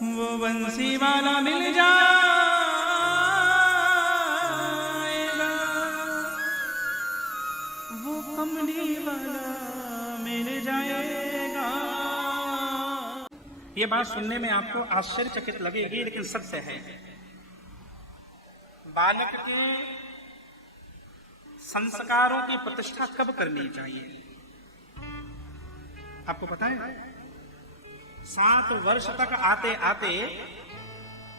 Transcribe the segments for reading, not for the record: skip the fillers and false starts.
वो बंसी वाला मिल जाएगा, वो कमली वाला मिल जाएगा। ये बात सुनने में आपको आश्चर्यचकित लगेगी, लेकिन सत्य है। बालक के संस्कारों की प्रतिष्ठा कब करनी चाहिए आपको पता है? 7 वर्ष तक आते आते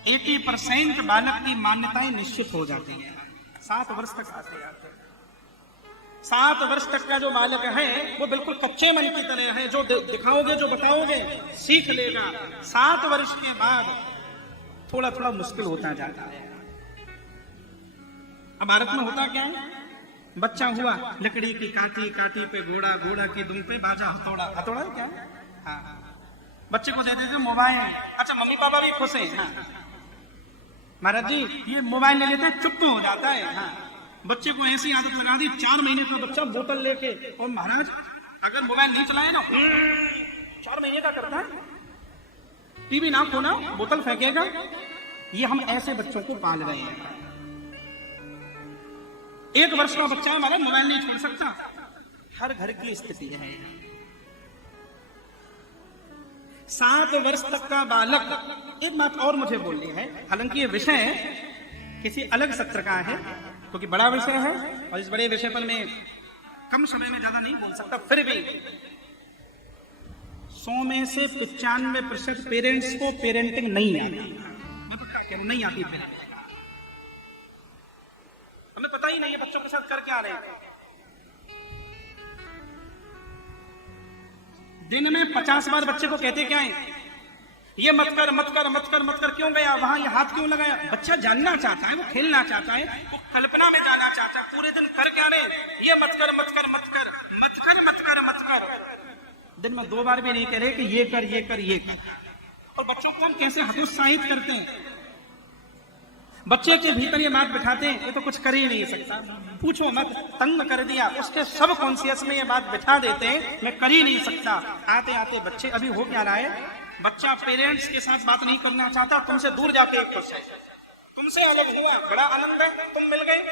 80% बालक की मान्यताएं निश्चित हो जाती हैं। 7 वर्ष तक आते आते 7 वर्ष तक का जो बालक है वो बिल्कुल कच्चे मन की तरह है, जो दिखाओगे जो बताओगे सीख लेगा। 7 वर्ष के बाद थोड़ा थोड़ा मुश्किल होता जाता है। अब भारत में होता क्या है, बच्चा हुआ लकड़ी की काटी काटी पे घोड़ा, घोड़ा की दुम पे बाजा, हथौड़ा, हथौड़ा क्या है? हाँ, बच्चे को दे देते मोबाइल। अच्छा, मम्मी पापा भी खुश हैं। हाँ, महाराज जी ये मोबाइल ले लेते हैं, चुप तो हो जाता है। हाँ, बच्चे को ऐसी आदत बना दी, 4 महीने का बच्चा बोतल लेके, और महाराज अगर मोबाइल नहीं चलाए ना 4 महीने का करता है, टीवी ना खोला बोतल फेंकेगा। ये हम ऐसे बच्चों को पाल रहे हैं। 1 वर्ष का बच्चा हमारा मोबाइल नहीं छोड़ सकता। हर घर की स्थिति है। 7 वर्ष तक का बालक, एक बात और मुझे बोलनी है, हालांकि ये विषय किसी अलग सत्र का है क्योंकि बड़ा विषय है और इस बड़े विषय पर मैं कम समय में ज्यादा नहीं बोल सकता। फिर भी 100 में से 95% पेरेंट्स को पेरेंटिंग नहीं आती। नहीं आती पेरेंटिंग, हमें पता ही नहीं है बच्चों के साथ कर क्या रहे हैं। दिन में 50 बार बच्चे को कहते क्या है, ये मत कर मत कर मत कर मत कर, क्यों गया वहां, ये हाथ क्यों लगाया। बच्चा जानना चाहता है, वो खेलना चाहता है, वो कल्पना में जाना चाहता है। पूरे दिन कर क्या रहे, ये मत कर मत कर मत कर मत कर मत कर मत कर। दिन में 2 बार भी नहीं कह रहे कि ये कर ये कर ये कर। और बच्चों को हम कैसे हतोत्साहित करते हैं। बच्चे के भीतर ये बात बिठाते हैं, ये तो कुछ कर ही नहीं सकता, पूछो मत, तंग कर दिया। उसके सब कॉन्शियस में ये बात बिठा देते हैं, मैं कर ही नहीं सकता। आते आते बच्चे, अभी हो क्या रहा है, बच्चा पेरेंट्स के साथ बात नहीं करना चाहता, तुमसे दूर जाके खुश है, तुमसे अलग हुआ, बड़ा आनंद है, तुम मिल गए।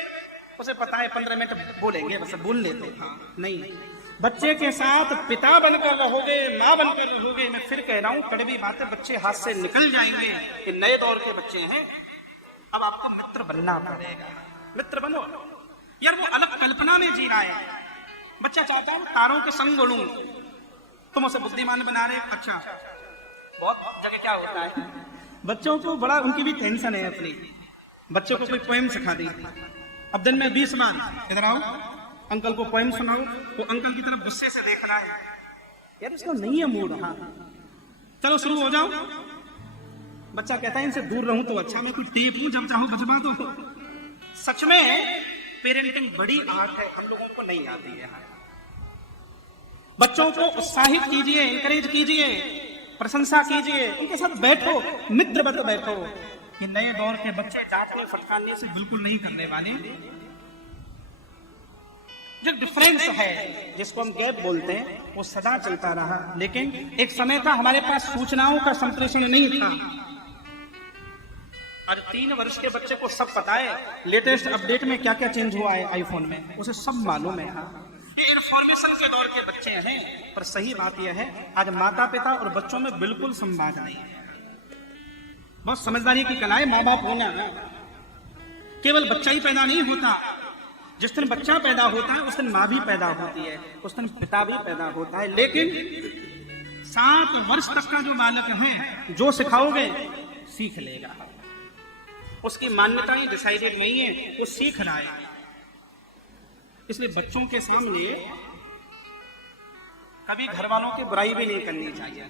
उसे पता है 15 मिनट बोलेंगे, बस बोल लेते। नहीं, बच्चे के साथ पिता बनकर रहोगे, माँ बनकर रहोगे। मैं फिर कह रहा हूँ, कड़वी बातें बच्चे हाथ से निकल जाएंगे। ये नए दौर के बच्चे हैं, अब आपको मित्र बनना पड़ेगा। मित्र बनो यार। वो अलग कल्पना में जी रहा है। बच्चा चाहता है तारों के संग उड़ूं, तुम उसे बुद्धिमान बना रहे। अच्छा, बहुत जगह क्या होता है, बच्चों को बड़ा, उनकी भी टेंशन है अपनी। बच्चों को कोई पोएम सिखा दी, अब दिन में 20 बार इधर आओ अंकल को पोएम सुनाओ, वो अंकल की तरफ गुस्से से देख रहा है, यार इसका नहीं है मूड। हाँ चलो शुरू हो जाओ। बच्चा कहता है इनसे दूर रहूं तो अच्छा, मैं कोई टेप हूं, जब चाहो बजवा दो। सच में पेरेंटिंग बड़ी आर्ट है, हम लोगों को नहीं आती है। बच्चों को उत्साहित कीजिए, इंकरेज कीजिए, प्रशंसा कीजिए, उनके साथ बैठो, मित्र बन बैठो। ये नए दौर के बच्चे डांटने फटकारने से बिल्कुल नहीं करने वाले। जो डिफरेंस है, जिसको हम गैप बोलते हैं, वो सदा चलता रहा। लेकिन एक समय था हमारे पास सूचनाओं का संप्रेषण नहीं था। आज 3 वर्ष के बच्चे को सब पता है, लेटेस्ट अपडेट में क्या क्या चेंज हुआ है आईफोन में, उसे सब मालूम है। ये इंफॉर्मेशन के दौर के बच्चे हैं। पर सही बात यह है, आज माता पिता और बच्चों में बिल्कुल संवाद नहीं है। बहुत समझदारी की कला है माँ बाप होना। केवल बच्चा ही पैदा नहीं होता, जिस दिन बच्चा पैदा होता है उस दिन माँ भी पैदा होती है, उस दिन पिता भी पैदा होता है। लेकिन 7 वर्ष तक का जो बालक है, जो सिखाओगे सीख लेगा। उसकी मान्यताएं डिसाइडेड नहीं है, वो सीख रहा है। इसलिए बच्चों के सामने कभी घर वालों की बुराई भी नहीं करनी चाहिए।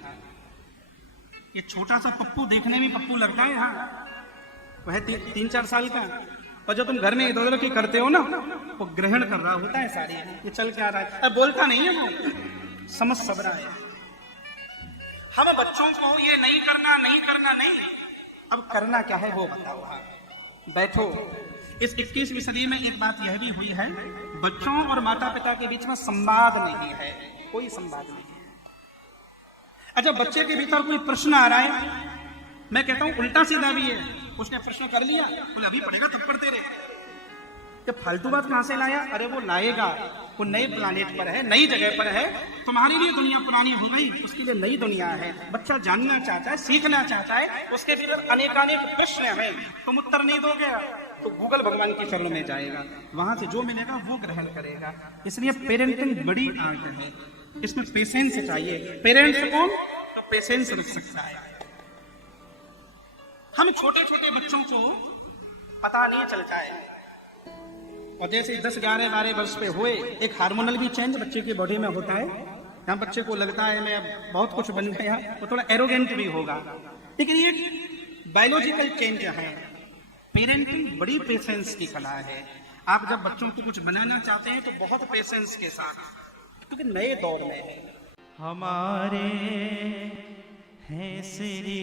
ये छोटा सा पप्पू देखने में पप्पू लगता है, हाँ वह 3-4 साल का, और जो तुम घर में इधर उधर की करते हो ना, वो ग्रहण कर रहा होता है सारी। ये चल क्या रहा है, अब बोलता नहीं है, वो समझ सब रहा है। हम बच्चों को ये नहीं करना नहीं करना नहीं, अब करना क्या है वो बताओ। बैठो। इस 21वीं सदी में एक बात यह भी हुई है, बच्चों और माता पिता के बीच में संवाद नहीं है, कोई संवाद नहीं है। अच्छा, बच्चे के भीतर कोई प्रश्न आ रहा है, मैं कहता हूं उल्टा सीधा भी है। उसने प्रश्न कर लिया, बोले अभी पढ़ेगा तब पढ़ते रहे। ये फालतू बात कहां से लाया? अरे वो लाएगा, वो नए प्लानेट पर है, नई जगह पर है। तुम्हारे लिए दुनिया पुरानी हो गई, उसके लिए नई दुनिया है। बच्चा जानना चाहता है, सीखना चाहता है, उसके भीतर अनेकानेक प्रश्न हैं, तुम उत्तर नहीं दोगे तो गूगल भगवान के चरणों में जाएगा, वहां से जो मिलेगा वो ग्रहण करेगा। इसलिए पेरेंटिंग बड़ी आर्ट है, इसमें पेशेंस चाहिए। पेरेंट्स कौन? तो पेशेंस रख सकता है। हम छोटे छोटे बच्चों को पता नहीं चलता है, और जैसे 10, 11, 12 वर्ष पे हुए, एक हार्मोनल भी चेंज बच्चे की बॉडी में होता है। यहाँ बच्चे को लगता है मैं बहुत कुछ बन गया, वो थोड़ा एरोगेंट भी होगा, लेकिन ये बायोलॉजिकल चेंज है। पेरेंटिंग बड़ी पेशेंस की कला है। आप जब बच्चों को कुछ बनाना चाहते हैं तो बहुत पेशेंस के साथ, क्योंकि नए दौर में है। हमारे हैं श्री